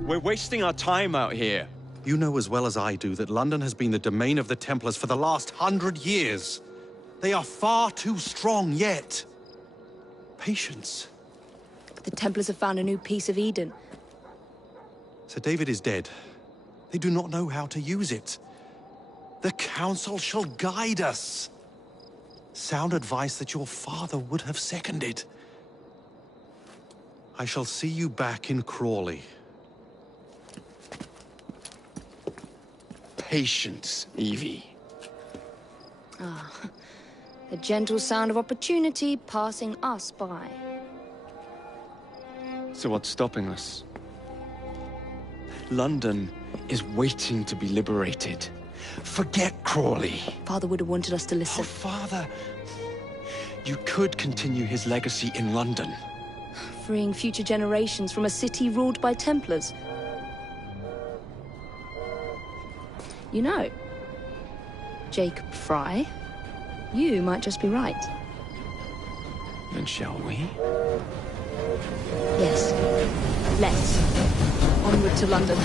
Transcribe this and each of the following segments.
We're wasting our time out here. You know as well as I do that London has been the domain of the Templars for the last 100 years. They are far too strong yet. Patience. The Templars have found a new piece of Eden. Sir David is dead. They do not know how to use it. The Council shall guide us. Sound advice that your father would have seconded. I shall see you back in Crawley. Patience, Evie. Ah, the gentle sound of opportunity passing us by. So what's stopping us? London is waiting to be liberated. Forget Crawley. Father would have wanted us to listen. Oh, Father. You could continue his legacy in London. Freeing future generations from a city ruled by Templars. You know, Jacob Fry, you might just be right. Then shall we? Yes. Let's. Onward to London.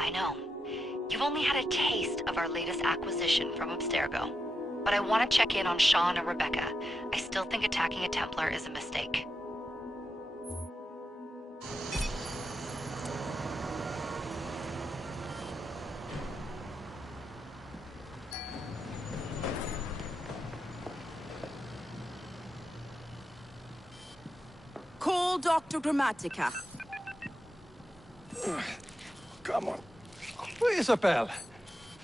I know. You've only had a taste of our latest acquisition from Abstergo. But I want to check in on Sean and Rebecca. I still think attacking a Templar is a mistake. Call Dr. Grammatica. Come on. Isabel.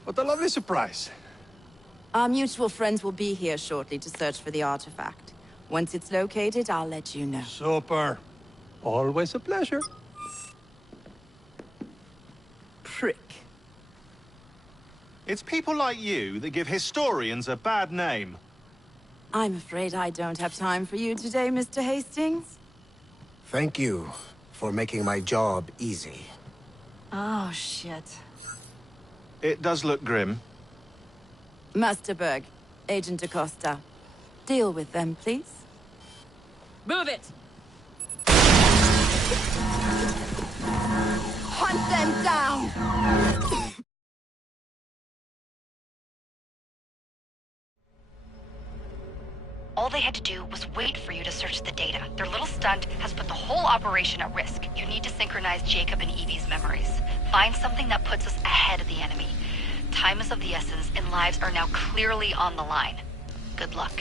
What a lovely surprise. Our mutual friends will be here shortly to search for the artifact. Once it's located, I'll let you know. Super. Always a pleasure. Prick. It's people like you that give historians a bad name. I'm afraid I don't have time for you today, Mr. Hastings. Thank you for making my job easy. Oh, shit. It does look grim. Masterberg, Agent Acosta. Deal with them, please. Move it! Hunt them down! All they had to do was wait for you to search the data. Their little stunt has put the whole operation at risk. You need to synchronize Jacob and Evie's memories. Find something that puts us ahead of the enemy. Time is of the essence, and lives are now clearly on the line. Good luck.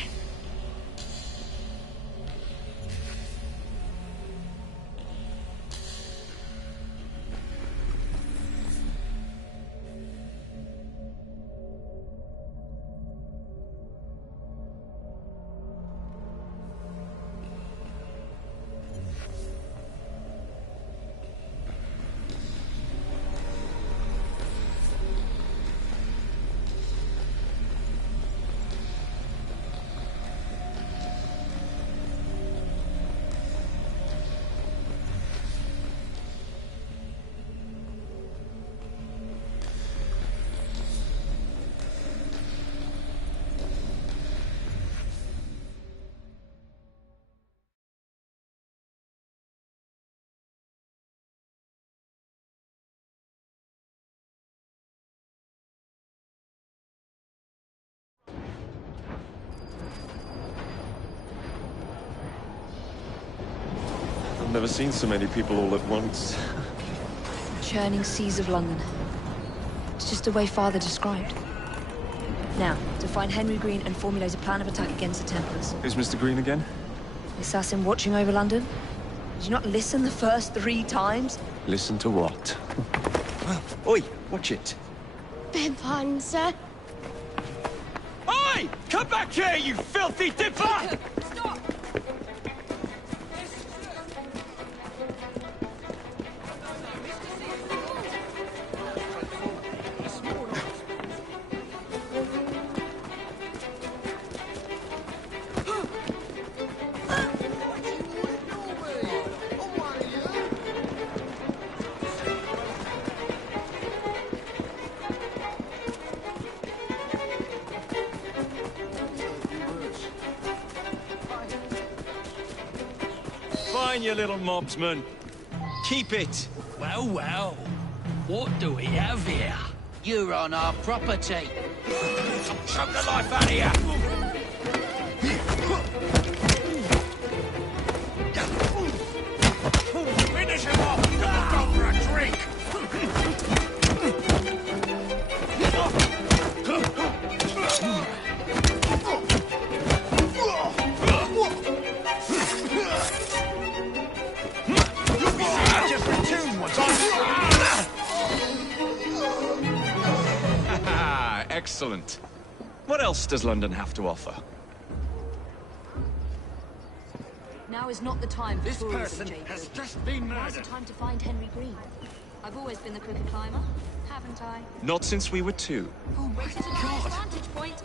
I've never seen so many people all at once. Churning seas of London. It's just the way Father described. Now, to find Henry Green and formulate a plan of attack against the Templars. Who's Mr. Green again? The assassin watching over London? Did you not listen the first 3 times? Listen to what? Oi, watch it. Beg pardon, sir. Oi! Come back here, you filthy dipper! Stop! you little mobsman. Keep it. Well, well. What do we have here? You're on our property. Choke the life out of you! Finish him off! Go for a drink! Just retune what's on. Excellent. What else does London have to offer? Now is not the time for This tourism, person Jacob. has just been Now's the murdered. time to find Henry Green. I've always been the quicker climber, haven't I? Not since we were 2. Oh my God! Vantage point.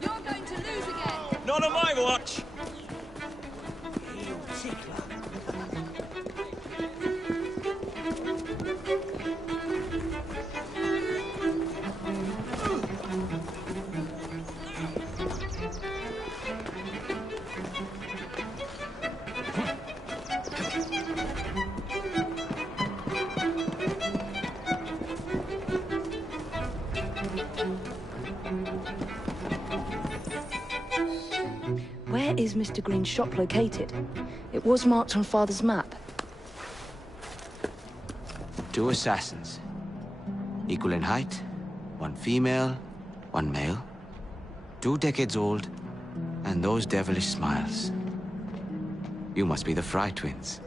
You're going to lose again. Not on my watch! You tickler. Where is Mr. Green's shop located? It was marked on Father's map. 2 assassins. Equal in height, 1 female, 1 male. 2 decades old, and those devilish smiles. You must be the Fry twins.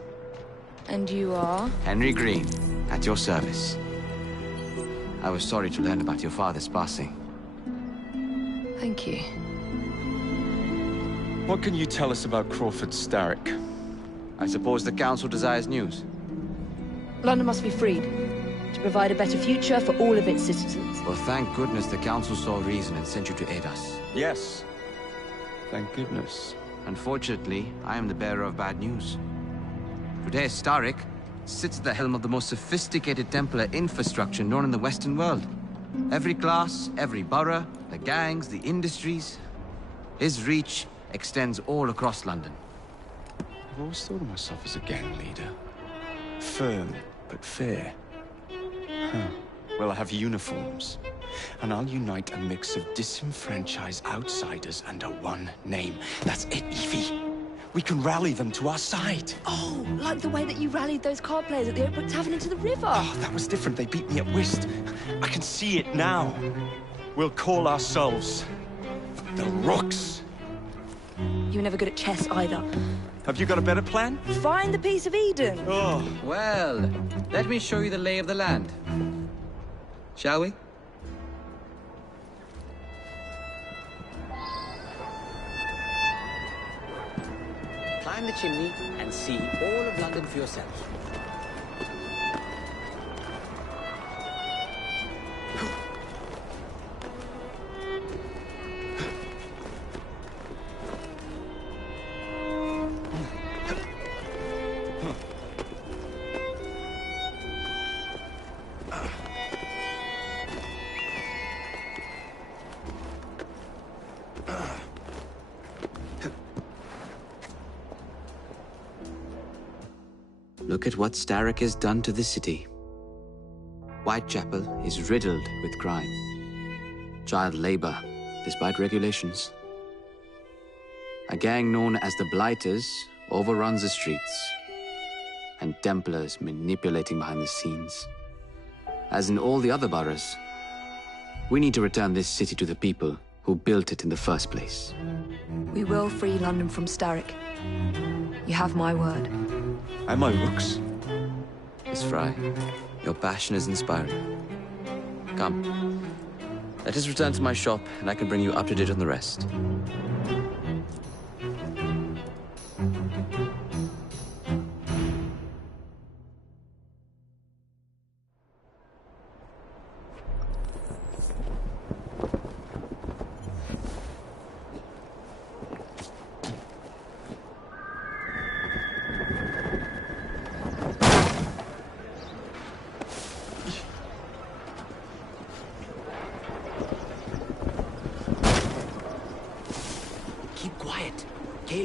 And you are? Henry Green, at your service. I was sorry to learn about your father's passing. Thank you. What can you tell us about Crawford Starrick? I suppose the Council desires news. London must be freed, to provide a better future for all of its citizens. Well, thank goodness the Council saw reason and sent you to aid us. Yes. Thank goodness. Unfortunately, I am the bearer of bad news. Today, Starrick sits at the helm of the most sophisticated Templar infrastructure known in the Western world. Every class, every borough, the gangs, the industries. His reach extends all across London. I've always thought of myself as a gang leader. Firm, but fair. Huh. Well, I have uniforms. And I'll unite a mix of disenfranchised outsiders under one name. That's it, Evie. We can rally them to our side. Oh, like the way that you rallied those card players at the Oakbrook Tavern into the river. Oh, that was different. They beat me at whist. I can see it now. We'll call ourselves the Rooks. You were never good at chess either. Have you got a better plan? Find the piece of Eden. Oh. Well, let me show you the lay of the land. Shall we? Climb the chimney and see all of London for yourself. Look at what Starrick has done to the city. Whitechapel is riddled with crime. Child labor, despite regulations. A gang known as the Blighters overruns the streets, and Templars manipulating behind the scenes. As in all the other boroughs, we need to return this city to the people who built it in the first place. We will free London from Starrick. You have my word. And my Rooks. Miss Fry, your passion is inspiring. Come, let us return to my shop, and I can bring you up to date on the rest.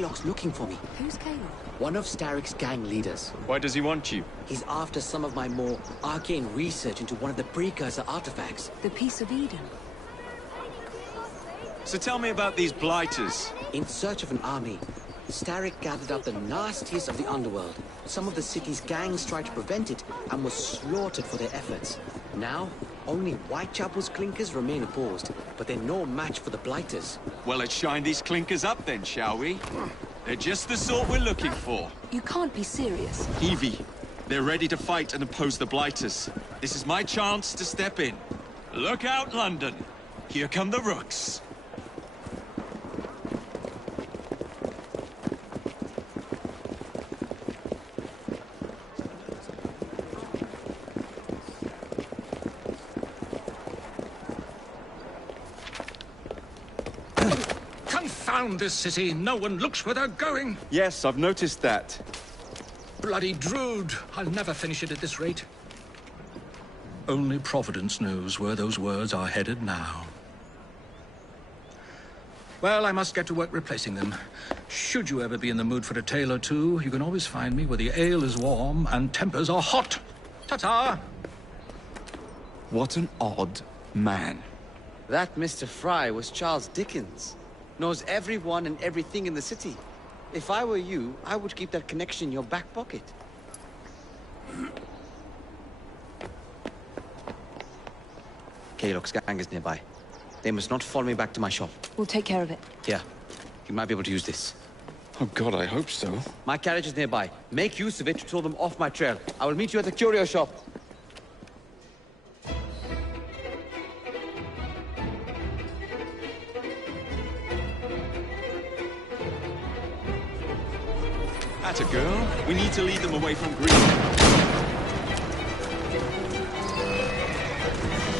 Kaylock's looking for me. Who's Kaylock? One of Starrick's gang leaders. Why does he want you? He's after some of my more arcane research into one of the precursor artifacts. The Piece of Eden. So tell me about these blighters. In search of an army, Starrick gathered up the nastiest of the underworld. Some of the city's gangs tried to prevent it and were slaughtered for their efforts. Now, only Whitechapel's clinkers remain opposed, but they're no match for the blighters. Well, let's shine these clinkers up then, shall we? They're just the sort we're looking for. You can't be serious. Evie, they're ready to fight and oppose the blighters. This is my chance to step in. Look out, London. Here come the rooks. Confound this city! No one looks where they're going! Yes, I've noticed that. Bloody Drood! I'll never finish it at this rate. Only Providence knows where those words are headed now. Well, I must get to work replacing them. Should you ever be in the mood for a tale or two, you can always find me where the ale is warm and tempers are hot. Ta-ta! What an odd man. That Mr. Fry was Charles Dickens. Knows everyone and everything in the city. If I were you, I would keep that connection in your back pocket. Kaylock's gang is nearby. They must not follow me back to my shop. We'll take care of it. Here, you might be able to use this. Oh God, I hope so. My carriage is nearby. Make use of it to throw them off my trail. I will meet you at the curio shop. Atta girl. We need to lead them away from Green.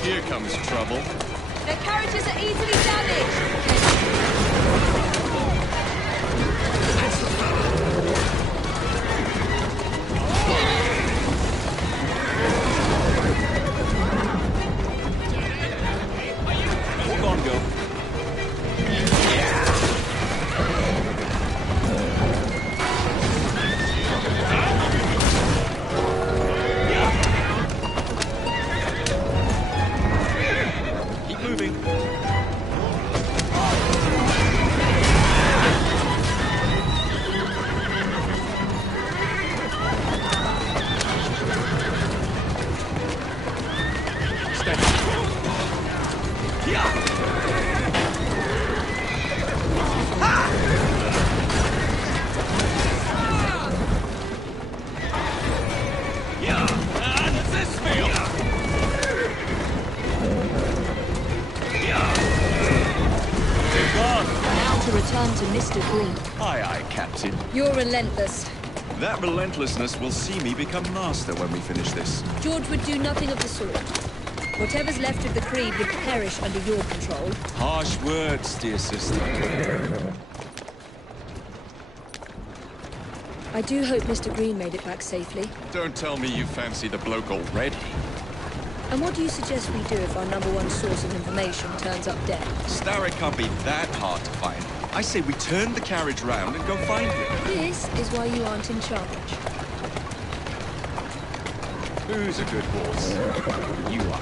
Here comes trouble. Their carriages are easily damaged. Walk on, girl. To Mr. Green. Aye, aye, Captain. You're relentless. That relentlessness will see me become master when we finish this. George would do nothing of the sort. Whatever's left of the Creed would perish under your control. Harsh words, dear sister. I do hope Mr. Green made it back safely. Don't tell me you fancy the bloke already. And what do you suggest we do if our #1 source of information turns up dead? Starrick can't be that hard to find. I say we turn the carriage round and go find him. This is why you aren't in charge. Who's a good horse? You are.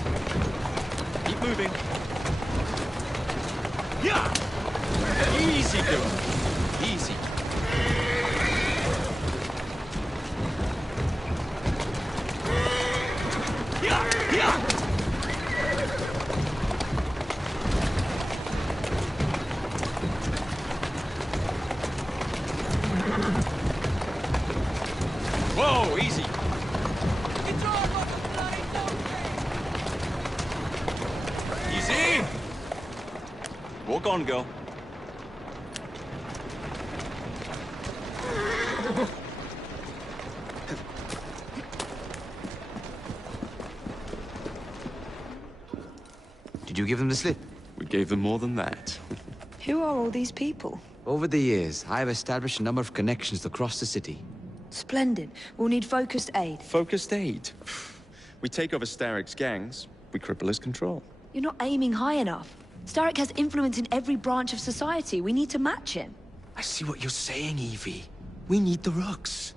Keep moving. Yeah! Easy, girl. Easy. Yeah! Yeah! Whoa, easy. Easy. Walk on, girl. Did you give them the slip? We gave them more than that. Who are all these people? Over the years, I have established a number of connections across the city. Splendid. We'll need focused aid. Focused aid? We take over Starrick's gangs, we cripple his control. You're not aiming high enough. Starrick has influence in every branch of society. We need to match him. I see what you're saying, Evie. We need the Rooks.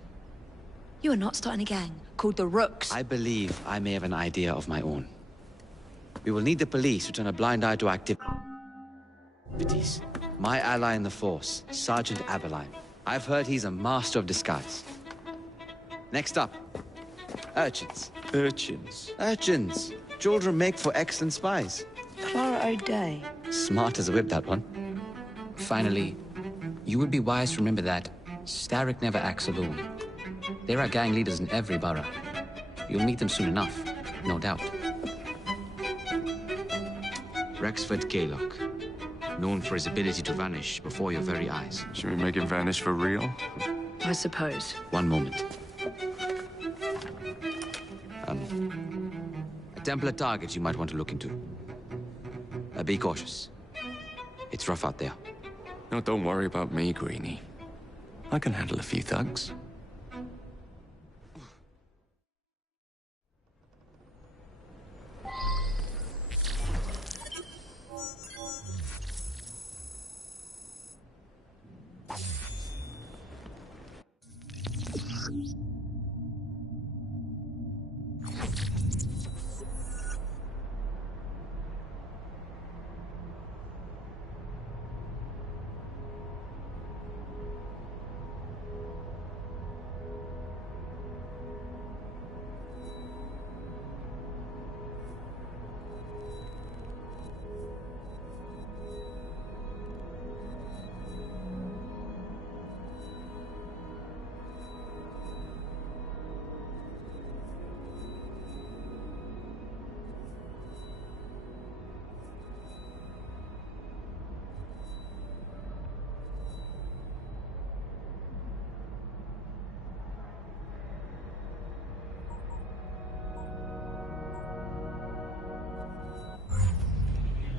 You are not starting a gang called the Rooks. I believe I may have an idea of my own. We will need the police to turn a blind eye to activities. My ally in the force, Sergeant Aberline. I've heard he's a master of disguise. Next up, urchins. Urchins? Urchins. Children make for excellent spies. Clara O'Day. Smart as a whip, that one. Finally, you would be wise to remember that Starrick never acts alone. There are gang leaders in every borough. You'll meet them soon enough, no doubt. Rexford Gaylock, known for his ability to vanish before your very eyes. Should we make him vanish for real? I suppose. One moment. A Templar target you might want to look into. Be cautious. It's rough out there. No, don't worry about me, Greenie. I can handle a few thugs.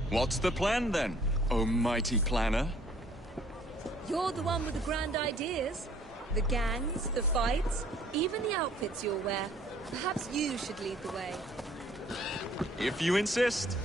What's the plan, then, oh mighty planner? You're the one with the grand ideas. The gangs, the fights, even the outfits you'll wear. Perhaps you should lead the way. If you insist.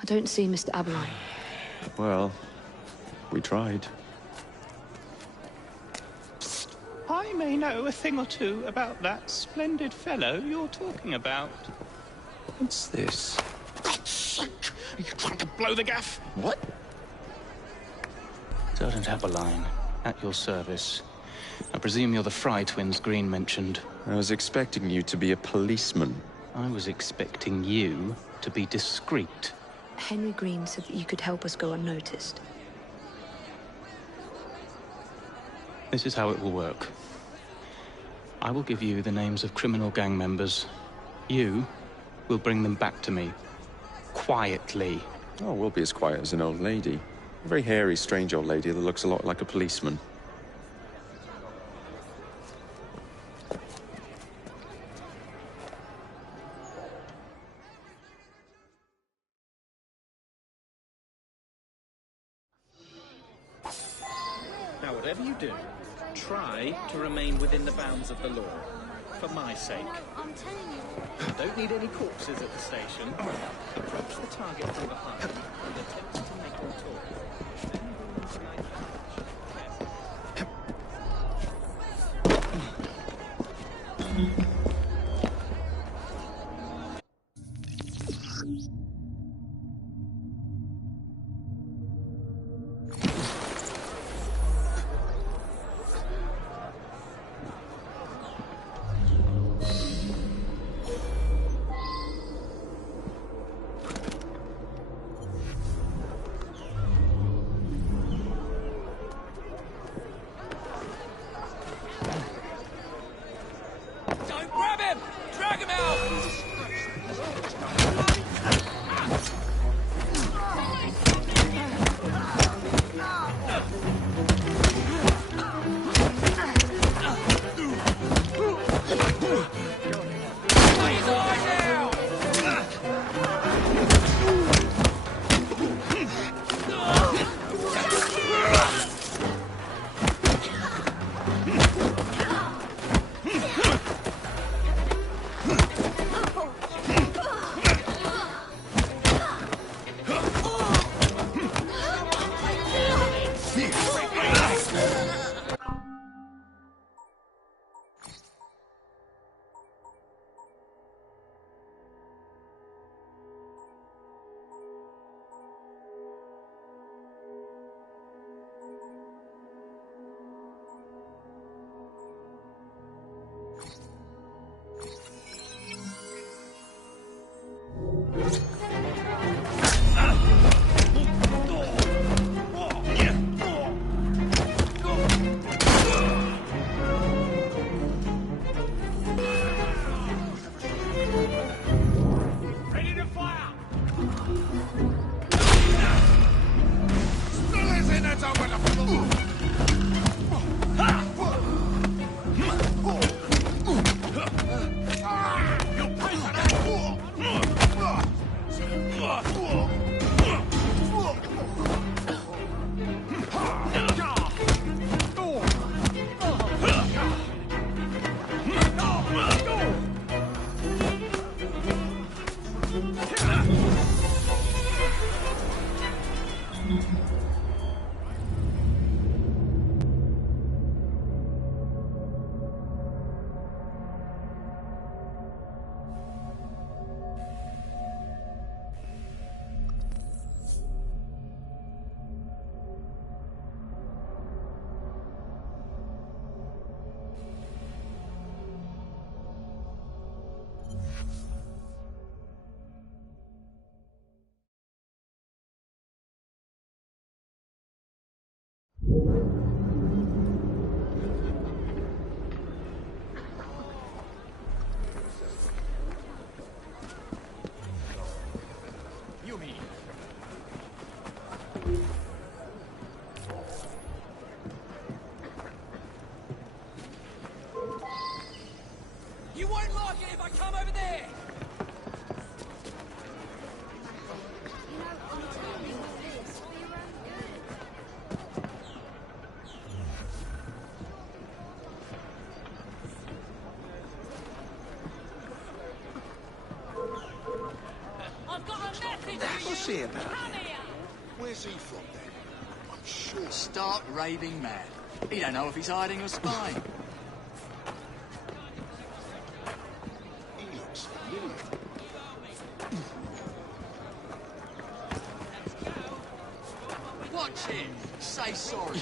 I don't see Mr. Aberline. Well, we tried. I may know a thing or two about that splendid fellow you're talking about. What's this? God's sake! Are you trying to blow the gaff? What? Sergeant Aberline, at your service. I presume you're the Fry twins Green mentioned. I was expecting you to be a policeman. I was expecting you to be discreet. Henry Green said that you could help us go unnoticed. This is how it will work. I will give you the names of criminal gang members. You will bring them back to me. Quietly. Oh, we'll be as quiet as an old lady. A very hairy, strange old lady that looks a lot like a policeman. whatever you do, try to remain within the bounds of the law. For my sake. I'm telling you. Don't need any corpses at the station. Approach the target from behind and attempt to make them talk. Then go into night You won't like it if I come over there! I've got a message What's he about? Where's he from then? I'm sure. Stark raving mad. He don't know if he's hiding or spying. He looks familiar. Watch him. Say sorry.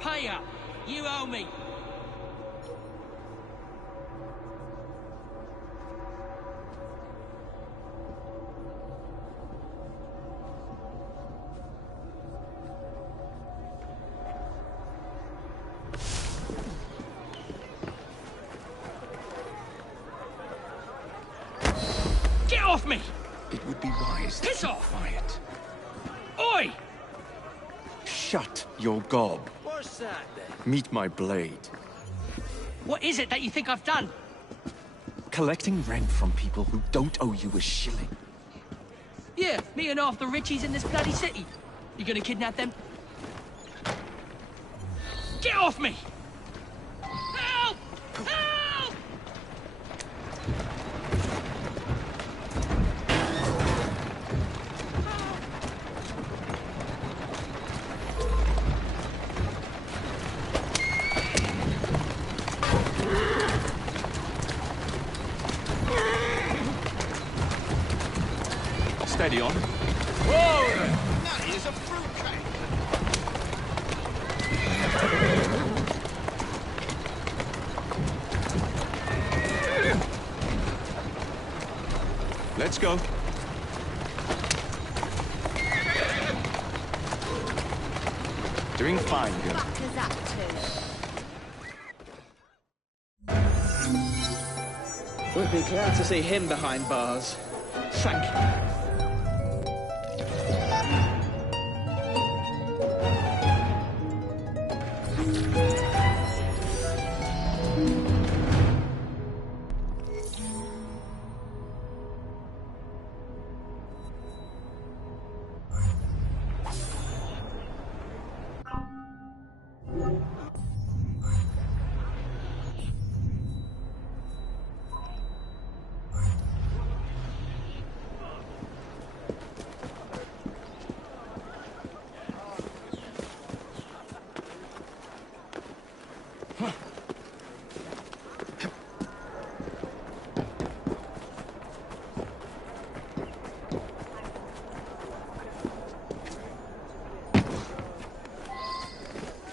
Pay up. You owe me. Get off me! It would be wise to Piss keep off! quiet. Oi! Shut your gob. What's that then? Meet my blade. What is it that you think I've done? Collecting rent from people who don't owe you a shilling. Yeah, me and half the richies in this bloody city. You gonna kidnap them? Get off me! Help! Help! Steady on. Whoa! That is a fruitcake. Let's go. Doing fine, girl. We'd be glad to see him behind bars. Thank you.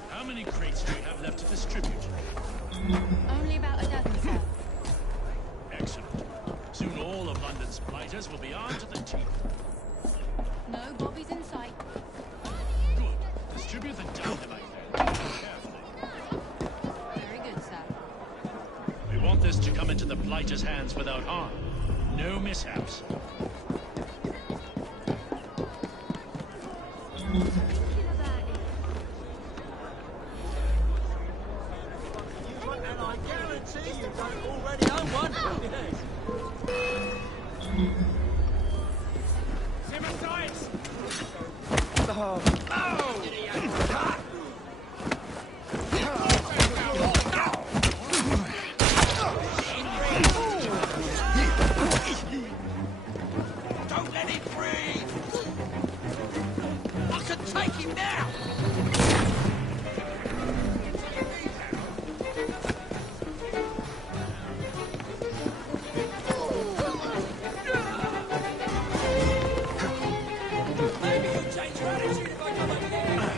How many crates do you have left to distribute? Only about a dozen, sir. Excellent. Soon all of London's blighters will be armed to the teeth. No bobbies in sight. Good. Distribute the dynamite then. Carefully. Very good, sir. We want this to come into the blighters' hands without harm. No mishaps. And I guarantee you don't already own one. Simmons Ice! Oh. Don't let him breathe! I can take him now! Maybe you'll change your attitude if I come over here.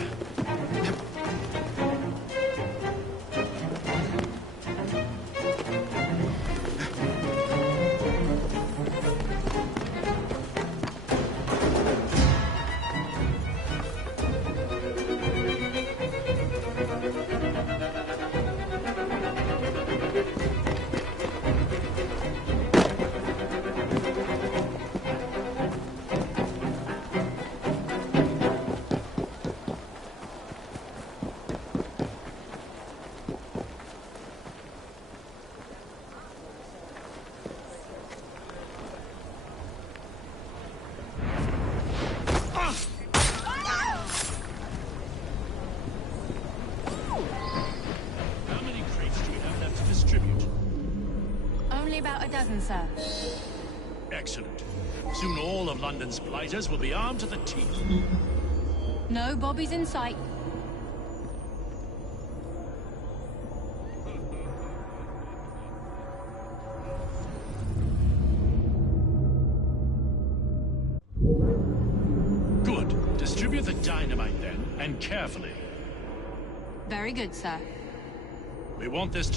How many crates do you have left to distribute? Only about a dozen, sir. Excellent. Soon all of London's blighters will be armed to the teeth. No Bobby's in sight. Good. Distribute the dynamite then, and carefully. Very good, sir. We want this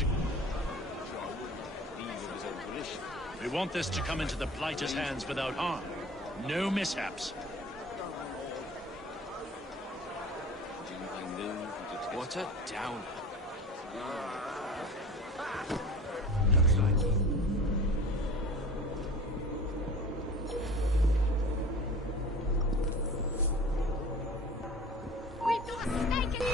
to come into the Blighter's hands without harm. No mishaps. What a downer. We've got a snake in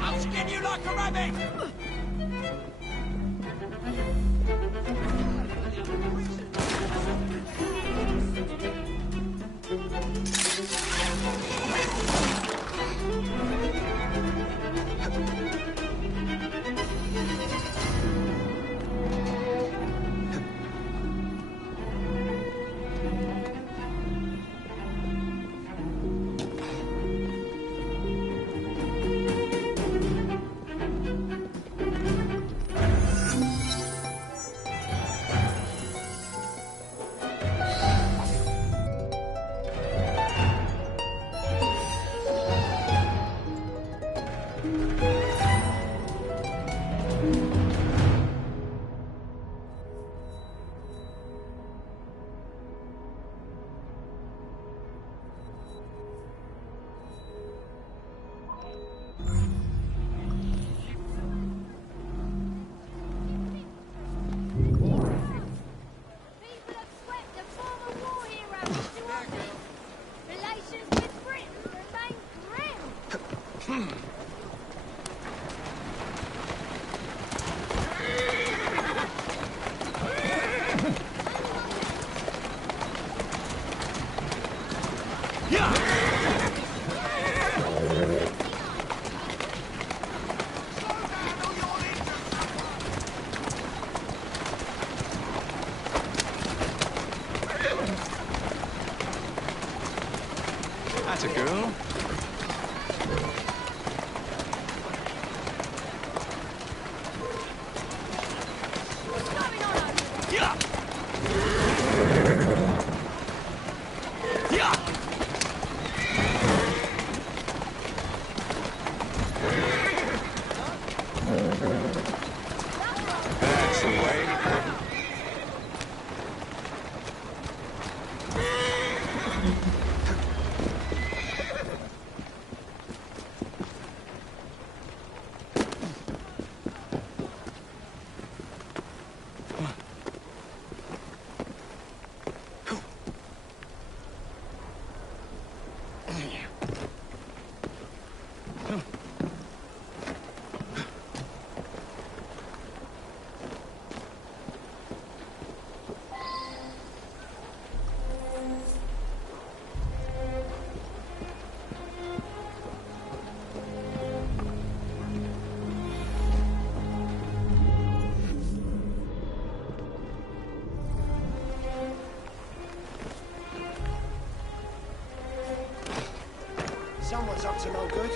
I'll skin you like a rabbit! Relations with Britain remain grim. That's a girl. That's the way. Someone's up to no good.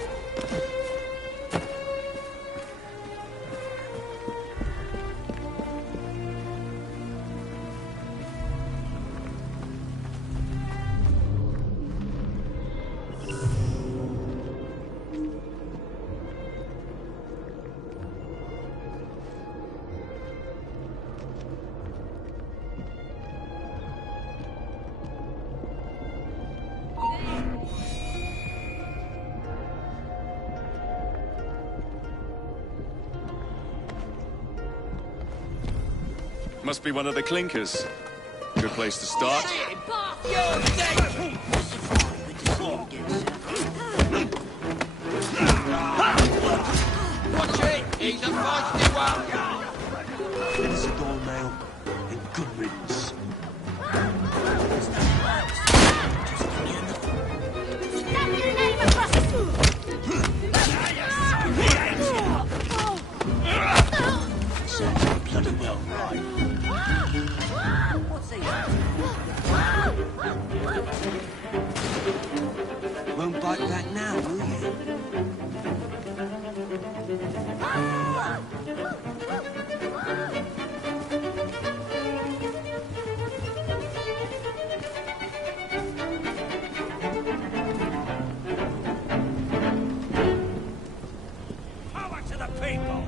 Must be one of the clinkers. Good place to start. He's a feisty one. Let us a doornail and good riddance. Bloody well right. What's he? Won't bite back now, will you? Power to the people.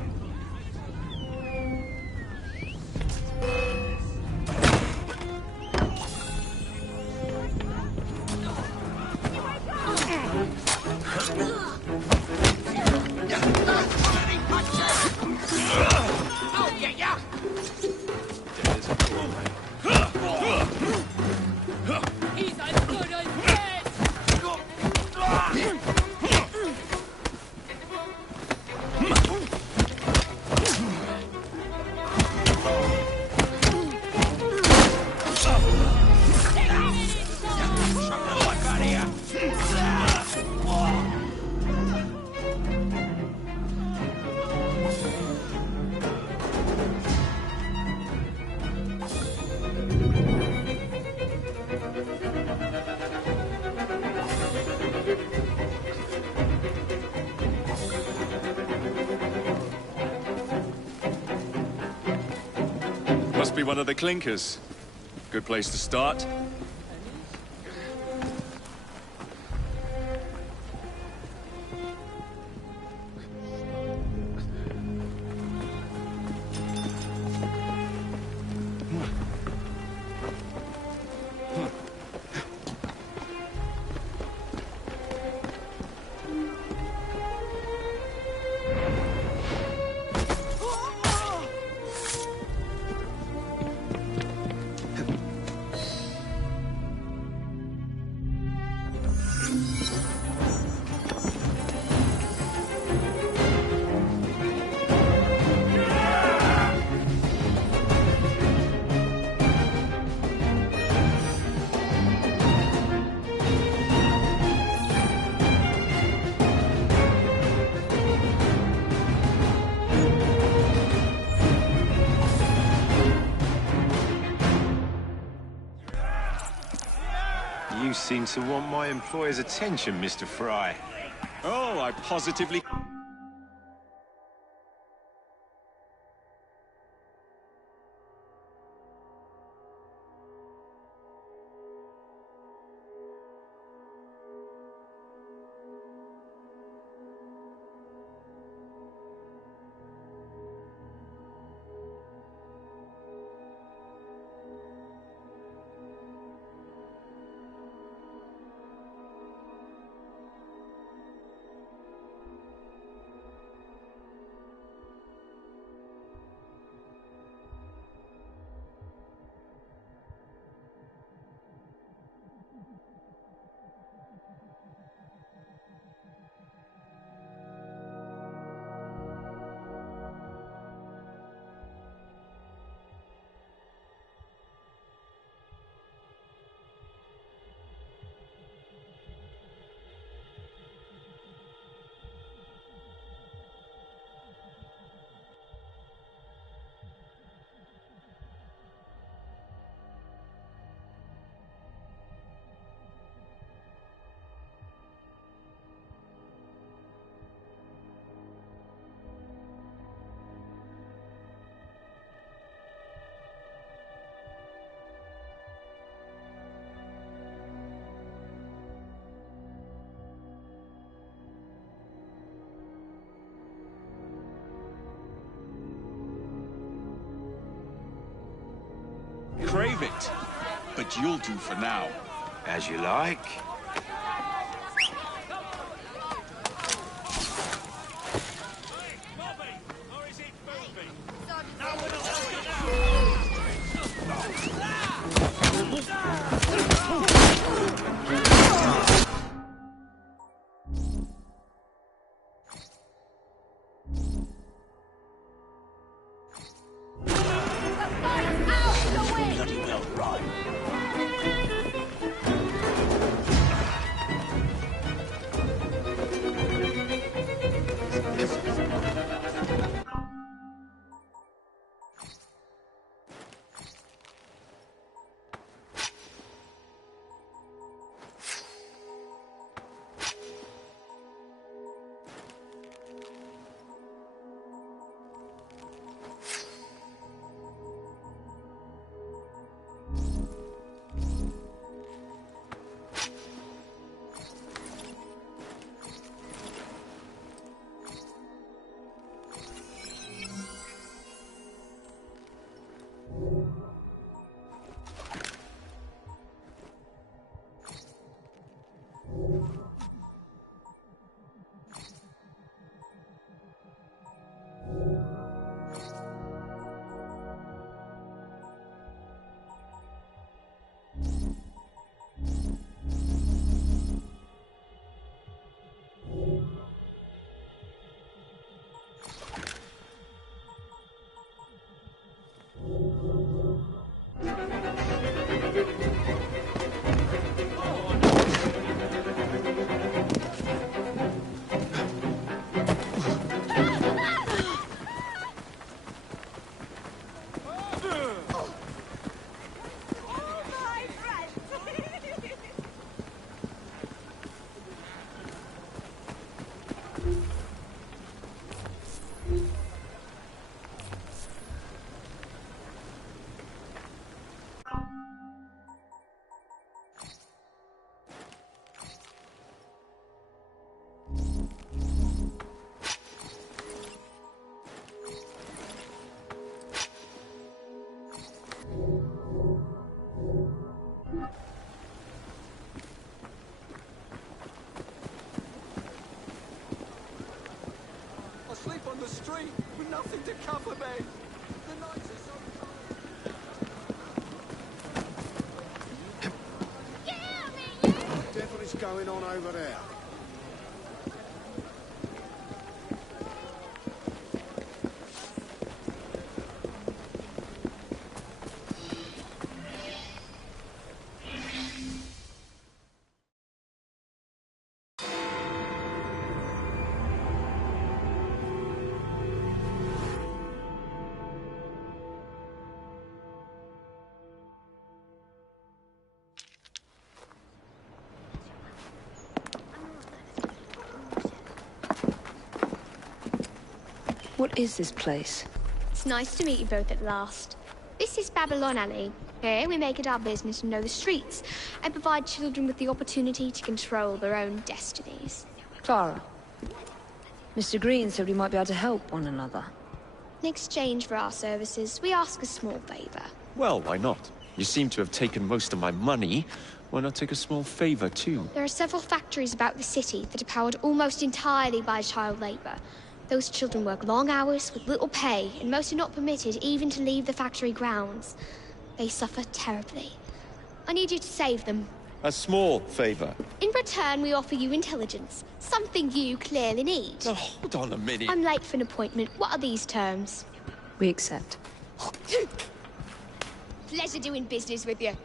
I'll get ya! He's as good as dead! Must be one of the clinkers. Good place to start. You seem to want my employer's attention, Mr. Fry. Oh, I positively... Crave it, but you'll do for now. As you like. I sleep on the street with nothing to cover me. The nights are so What the devil is going on over there? What is this place? It's nice to meet you both at last. This is Babylon Alley. Here we make it our business to know the streets and provide children with the opportunity to control their own destinies. Clara. Mr. Green said we might be able to help one another. In exchange for our services, we ask a small favor. Well, why not? You seem to have taken most of my money. Why not take a small favor, too? There are several factories about the city that are powered almost entirely by child labor. Those children work long hours with little pay, and most are not permitted even to leave the factory grounds. They suffer terribly. I need you to save them. A small favor. In return, we offer you intelligence, something you clearly need. Oh, hold on a minute. I'm late for an appointment. What are these terms? We accept. Pleasure doing business with you.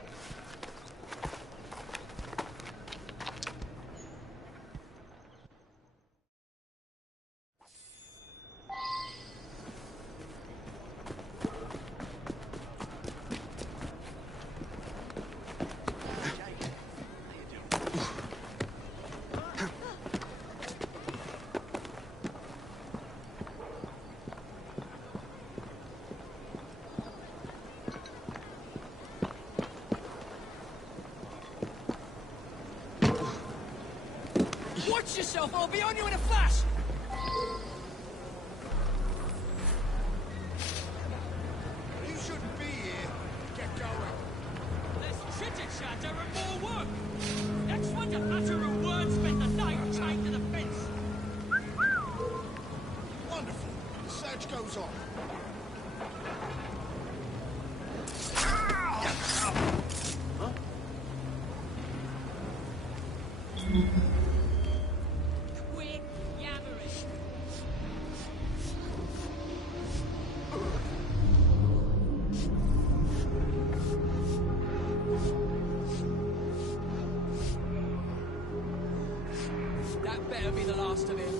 Watch yourself, I'll be on you in a flash! You shouldn't be here. Get going. Less chitter-chatter and more work! Next one to utter a word spend the night chained to the fence! Wonderful. The search goes on. Quit yammering! That better be the last of him.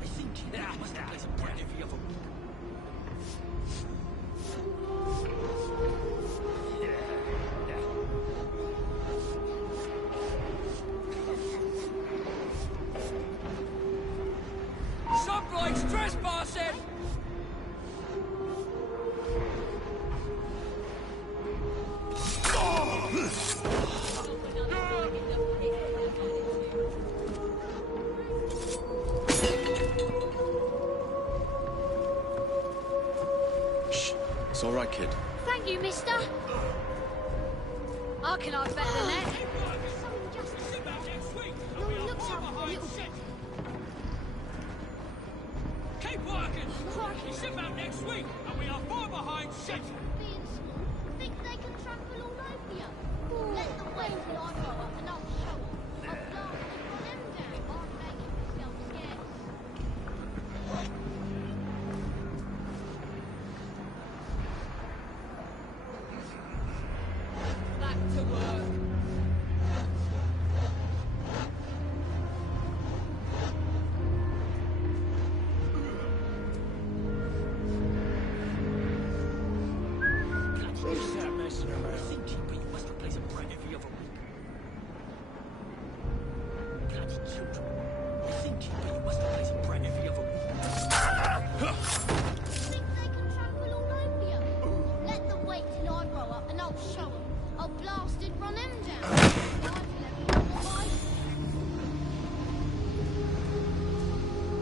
I think that must have some brandy for you. Some bloke's trespassing! Shh. It's all right, kid. Thank you, mister. I can hide better than that. No one looks out for a little bit. Keep working! You ship out next week, and we are far behind schedule! Being small, think they can trample all over you. Let them wait till I go up and I'll show them. I'll blast them down, aren't making myself scarce. Thinking, but you must replace a brand every other week. Bloody children. Thinking, but you must replace a brand every other week. Think they can trample all over you? Let them wait till I grow up and I'll show them. I'll blast and run them down.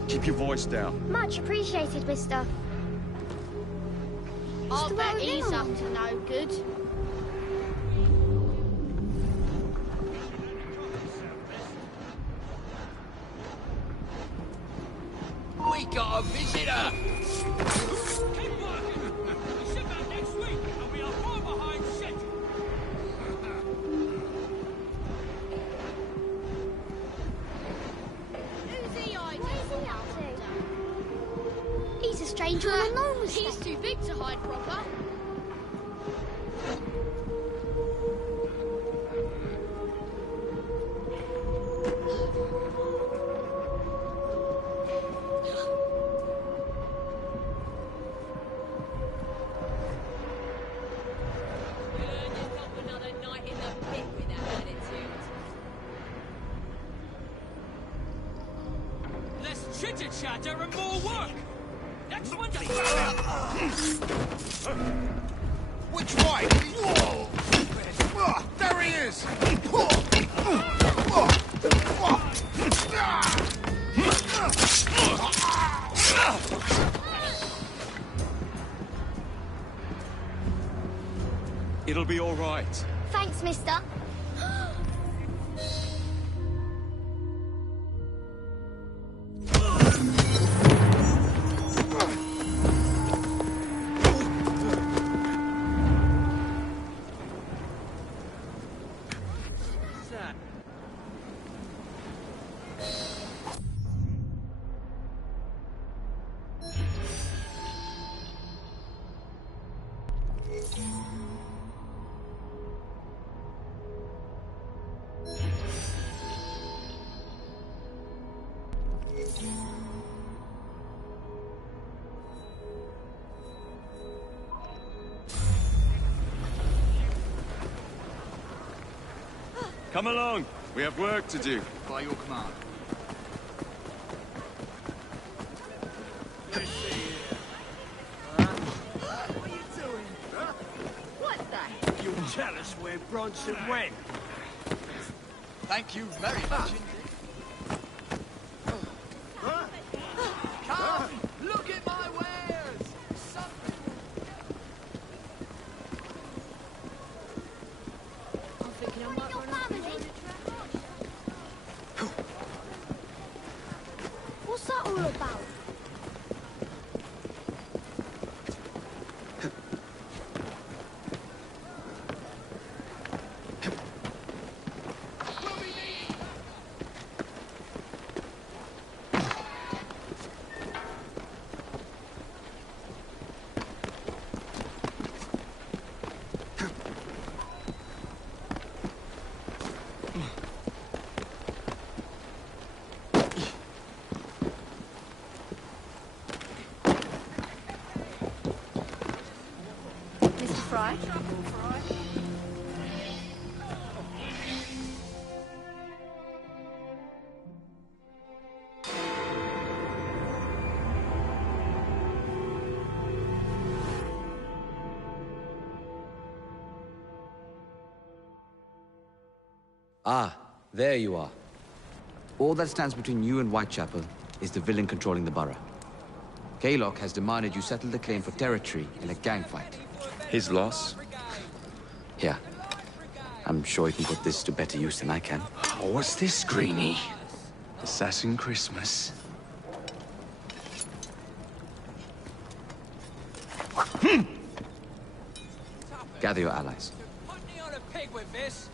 Keep your voice down. Much appreciated, mister. I'll bet he's up to no good. We got a visitor! Keep working! We ship out next week, and we are far behind schedule. Who's he hiding? Where's he up to? He's a stranger on alone with He's too big to hide proper. Another night in the pit with that attitude. Less chitter-chatter and more work! Next one to... Which way? There he is! It'll be all right. Thanks, mister. Come along. We have work to do. By your command. What are you doing? Huh? What the? You'll tell us where Bronson went. Thank you very much indeed. Come, look at my wares! I'm thinking I might run off. What's that all about? Fry? Ah, there you are. All that stands between you and Whitechapel is the villain controlling the borough. Kaylock has demanded you settle the claim for territory in a gang fight. His loss? Yeah. I'm sure he can put this to better use than I can. Oh, what's this, Greenie? Assassin Christmas. Gather your allies. Put me on a pig with this.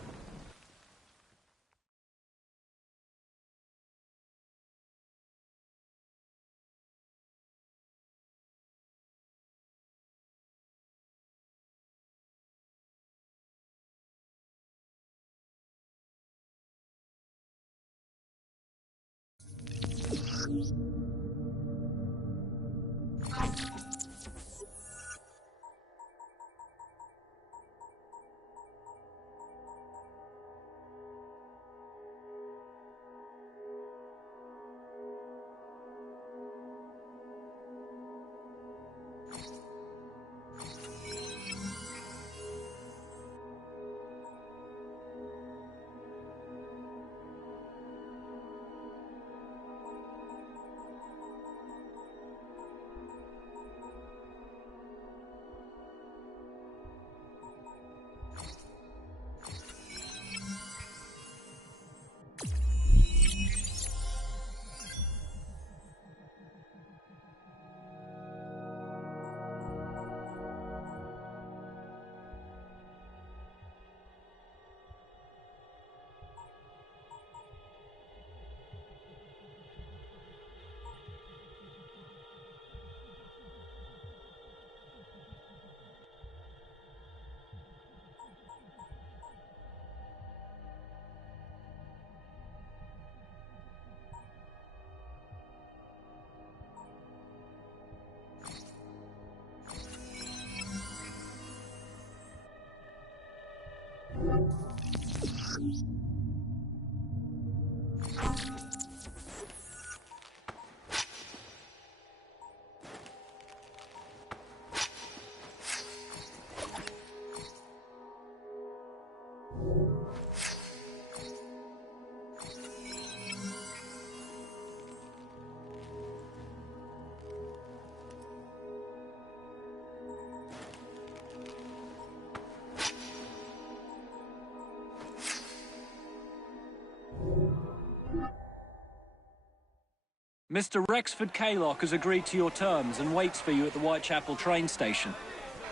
Mr. Rexford Kaylock has agreed to your terms and waits for you at the Whitechapel train station.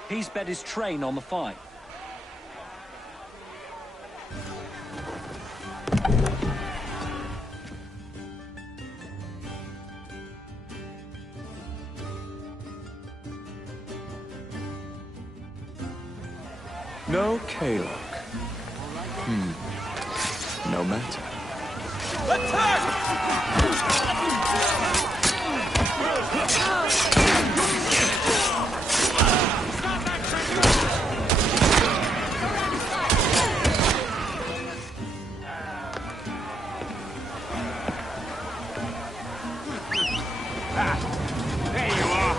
He's bet his train on the fight. No Kaylock. No matter. There you are.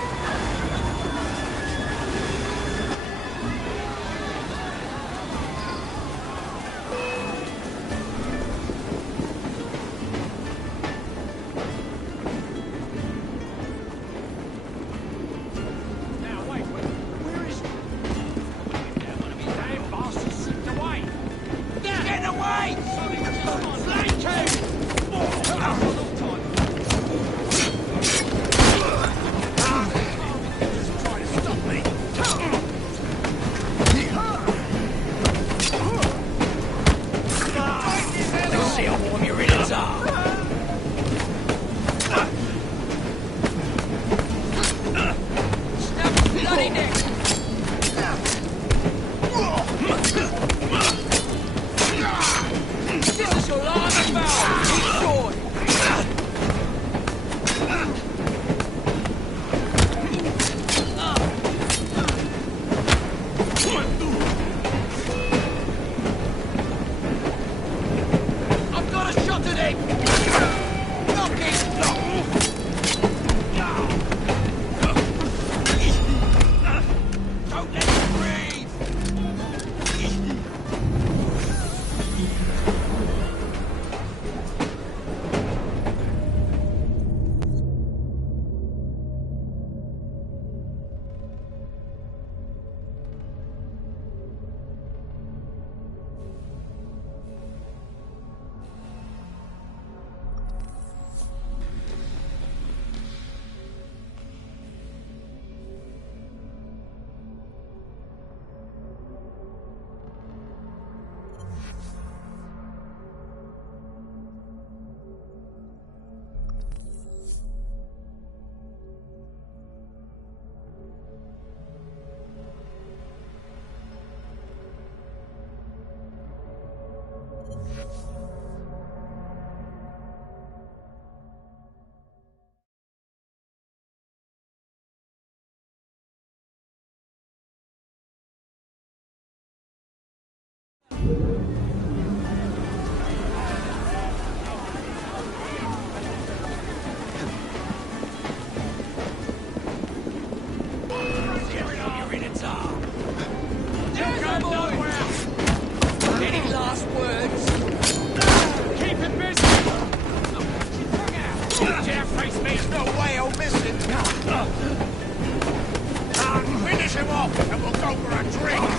Finish him off, and we'll go for a drink!